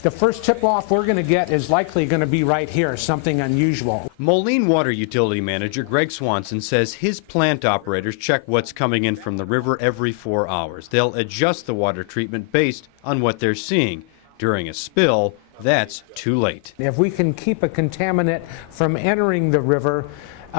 The first tip-off we're going to get is likely going to be right here, something unusual. Moline Water Utility Manager Greg Swanson says his plant operators check what's coming in from the river every 4 hours. They'll adjust the water treatment based on what they're seeing. During a spill, that's too late. If we can keep a contaminant from entering the river,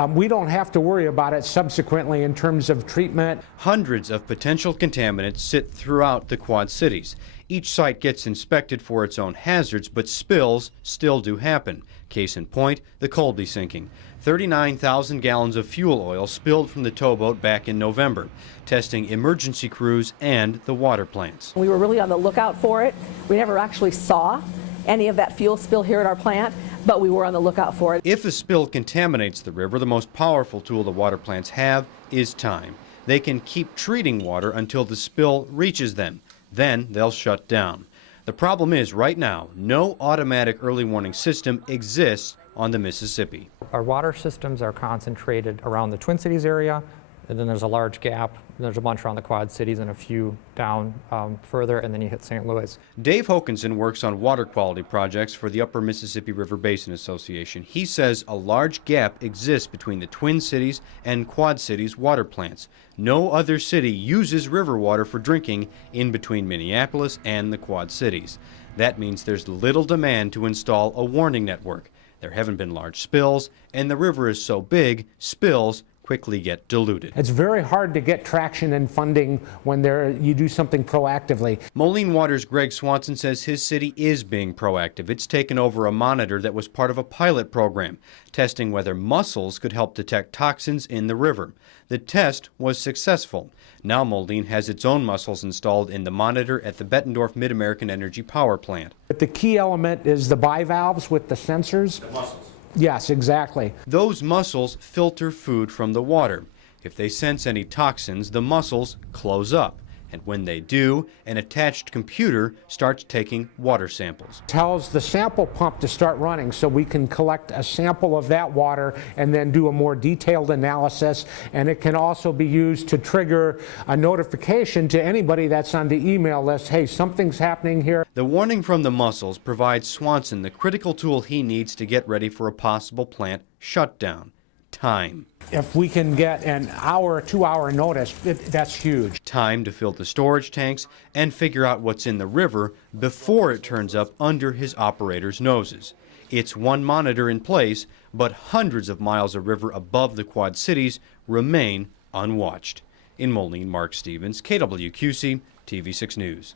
we don't have to worry about it subsequently in terms of treatment. Hundreds of potential contaminants sit throughout the Quad Cities. Each site gets inspected for its own hazards, but spills still do happen. Case in point, the Colby sinking. 39,000 gallons of fuel oil spilled from the towboat back in November, testing emergency crews and the water plants. We were really on the lookout for it. We never actually saw any of that fuel spill here at our plant, but we were on the lookout for it. If a spill contaminates the river, the most powerful tool the water plants have is time. They can keep treating water until the spill reaches them. Then they'll shut down. The problem is, right now, no automatic early warning system exists on the Mississippi. Our water systems are concentrated around the Twin Cities area, and then there's a large gap. There's a bunch around the Quad Cities and a few down further, and then you hit St. Louis. Dave Hokanson works on water quality projects for the Upper Mississippi River Basin Association. He says a large gap exists between the Twin Cities and Quad Cities water plants. No other city uses river water for drinking in between Minneapolis and the Quad Cities. That means there's little demand to install a warning network. There haven't been large spills, and the river is so big, spills quickly get diluted. It's very hard to get traction and funding when you do something proactively. Moline Water's Greg Swanson says his city is being proactive. It's taken over a monitor that was part of a pilot program, testing whether mussels could help detect toxins in the river. The test was successful. Now Moline has its own mussels installed in the monitor at the Bettendorf Mid-American Energy Power Plant. But the key element is the bivalves with the sensors. The mussels. Yes, exactly. Those mussels filter food from the water. If they sense any toxins, the mussels close up. And when they do, an attached computer starts taking water samples. Tells the sample pump to start running so we can collect a sample of that water and then do a more detailed analysis. And it can also be used to trigger a notification to anybody that's on the email list, hey, something's happening here. The warning from the mussels provides Swanson the critical tool he needs to get ready for a possible plant shutdown: time. If we can get an hour, 2-hour notice, that's huge. Time to fill the storage tanks and figure out what's in the river before it turns up under his operators' noses. It's one monitor in place, but hundreds of miles of river above the Quad Cities remain unwatched. In Moline, Mark Stevens, KWQC, TV6 News.